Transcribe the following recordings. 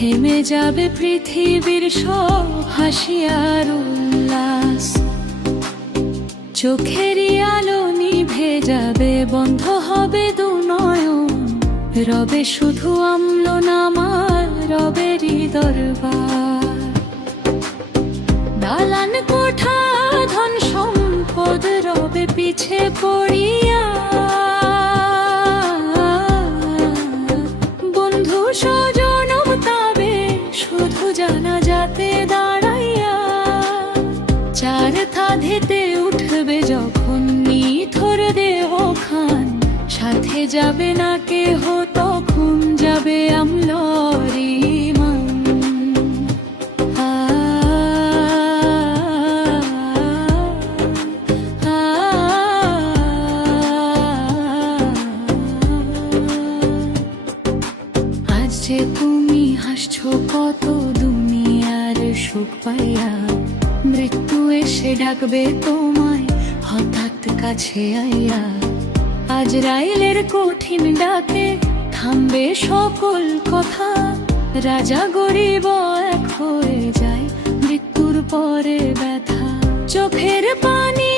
থেমে যাবে পৃথিবীর সব হাসি আর উল্লাস। চোখেরই আলো নিভে যাবে, বন্ধ হবে দু নয়ন, রবে শুধু আমল নামার রবেরই দরবার। দালান কোঠা ধন সম্পদ রবে পিছে পড়িয়া, বন্ধু স্বজন তাবে শুধু জানা যাতে দাঁড়াইয়া। চার কাঁধেতে উঠবে যখন নিথর দেহ খান, সাথে যাবে না কেহ তখন যাবে আমলরি মান। আজ যে তুমি হাসছো কত দুনিয়ার সুখ পাইয়া, মৃত্যু এসে ডাকবে তোমায় হঠাৎ কাছে আইয়া। আজ রাইলের কঠিন ডাকে থামবে সকল কথা, রাজা গরিব এক হয়ে যায় মৃত্যুর পরে ব্যথা। চোখের পানি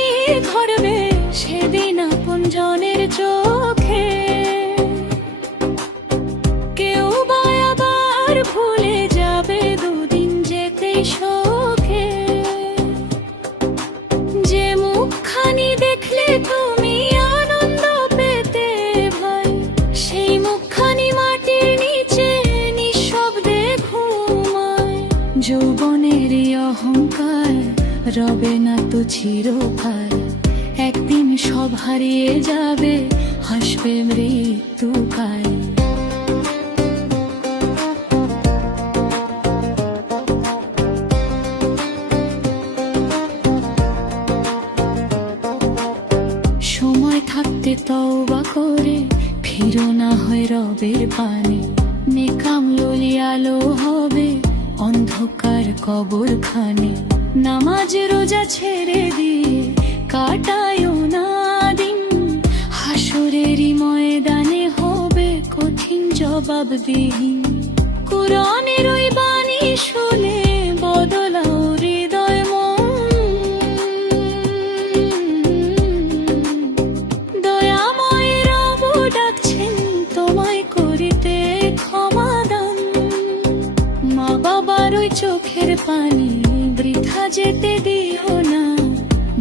ঝরবে সেদিন আপনজনের চোখে, কেউ বা আবার ভুলে যাবে দুদিন যেতে শোকে। যে মুখখানি দেখলে তুমি আনন্দ পেতে ভাই, সেই মুখখানি মাটির নিচে নিঃশব্দে ঘুমায়। যৌবনেরই অহংকার রবে না তো চিরকাল, একদিন সব হারিয়ে যাবে হাসবে মৃত্যুকাল। সময় থাকতে তওবা করে ফিরো না হয় রবের পানে, নেকাম ললি আলো হবে অন্ধকার কবরখানে। নামাজ রোজা ছেড়ে দিয়ে কাটায়ও না দিন, হাসরেরই ময়দানে হবে কঠিন জবাবদিহি। কুরআনের ওই বাণী শুনে বদলাও হৃদয় মন, দয়াময় রব ডাকছেন তোমায় করিতে ক্ষমাদান। মা বাবার ওই চোখের পানি বৃথা যেতে দিও না,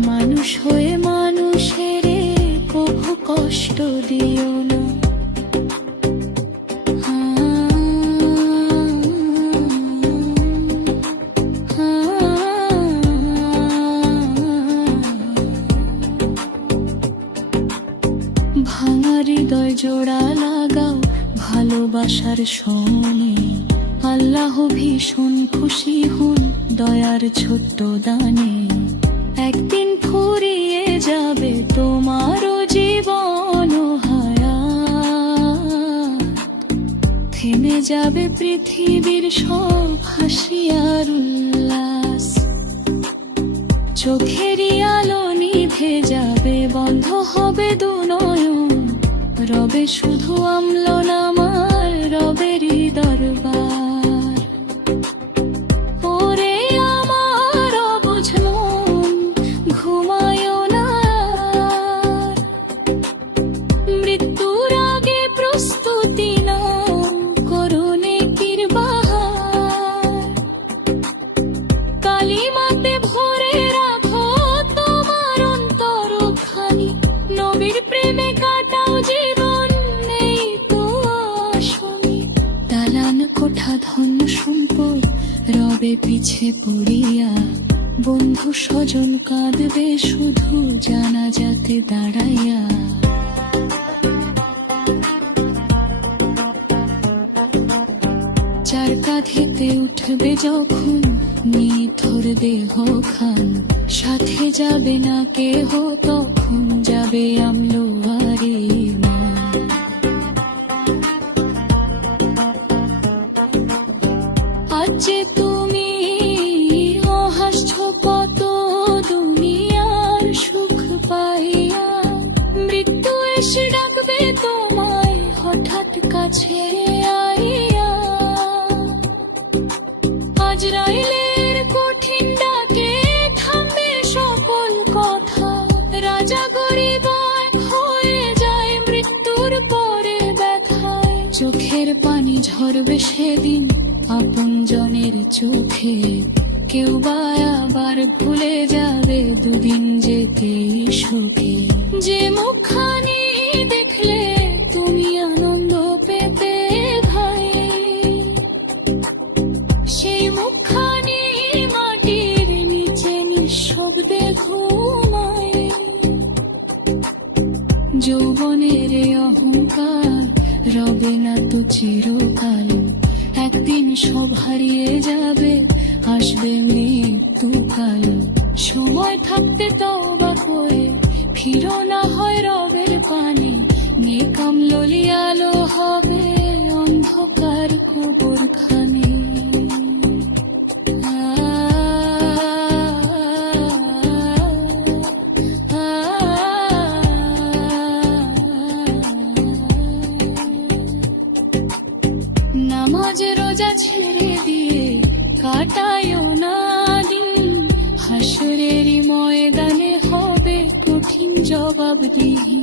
মানুষ হয়ে মানুষের কভু কষ্ট দিও না। ভাঙা হৃদয় জোড়া লাগাও ভালোবাসার সনে, আল্লাহ ভীষণ খুশি হন দয়ার ছোট্ট দানে। একদিন ফুরিয়ে যাবে তোমারও জীবন হায়াত, থেমে যাবে পৃথিবীর সব হাসি আর উল্লাস। চোখেরই আলো নিভে যাবে, বন্ধ হবে দু নয়ন, রবে শুধু আমল নামার রবেরই দরবার। ওরে আমার অবুঝ মন ঘুমায়ও না, মৃত্যুর আগে প্রস্তুতি নাও করো নেকির বাহার। কালিমাতে ভরে রাখো তোমার অন্তরখানি, নবীর প্রেমে কাটাও জীবন নেই তো আসনি। দালান কোঠা ধন সম্পদ রবে পিছে পড়িয়া, বন্ধু স্বজন কাঁদবে শুধু জানাজাতে দাঁড়াইয়া। চার কাঁধেতে উঠবে যখন নিথর দেহ খান, সাথে যাবে না কেহ তখন যাবে আমলো আরে মান। আজ যে তুমি হাসছো কত দুনিয়ার সুখ পাইয়া, মৃত্যু এসে ডাকবে তোমায় হঠাৎ কাছে আইয়া। ঝরবে সেদিন আপনজনের চোখে, কেউ বা আবার ভুলে যাবে দুদিন যেতে সুখে। যে মুখখানি দেখলে তুমি আনন্দ পেতে ভাই, সেই মুখখানি মাটির নিচে নিঃশব্দে ঘুমায়। যৌবনের অহংকার রবে না তো চিরকাল, একদিন সব হারিয়ে যাবে, আসবে মৃত্যুকাল। সময় থাকতে তওবা করে ফিরো না হয় রবের পানে, নেকাম ললি আলো হবে অন্ধকার কবরখানে। নামাজ রোজা ছেড়ে দিয়ে কাটায়ও না দিন, হাসরেরই ময়দানে হবে কঠিন জবাবদিহি।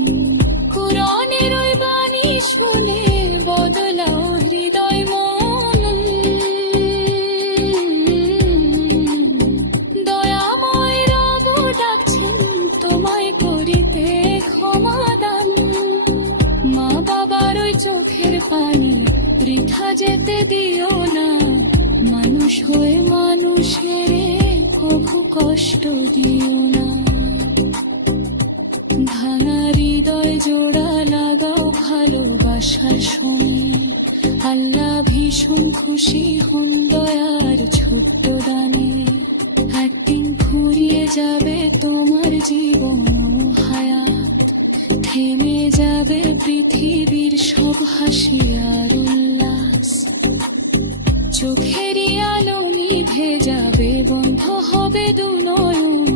কুরআনের ওই বাণী শুনে বদলাও হৃদয় মন, দয়াময় রব ডাকছেন তোমায় করিতে ক্ষমাদান। মা বাবার ওই চোখের পানি বৃথা যেতে দিও না, মানুষ হয়ে মানুষের কভু কষ্ট দিও না। ভাঙা হৃদয় জোড়া লাগাও ভালোবাসার সঙ্গে, আল্লাহ ভীষণ খুশি হন দয়ার ছোট্ট দানে। একদিন ফুরিয়ে যাবে তোমার জীবন হায়াত, থেমে যাবে পৃথিবীর সব হাসি আর উল্লাস। চোখেরই আলো নিভে যাবে, বন্ধ হবে দু নয়ন,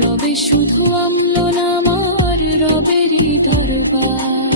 রবে শুধু আমল নামার রবেরই দরবার।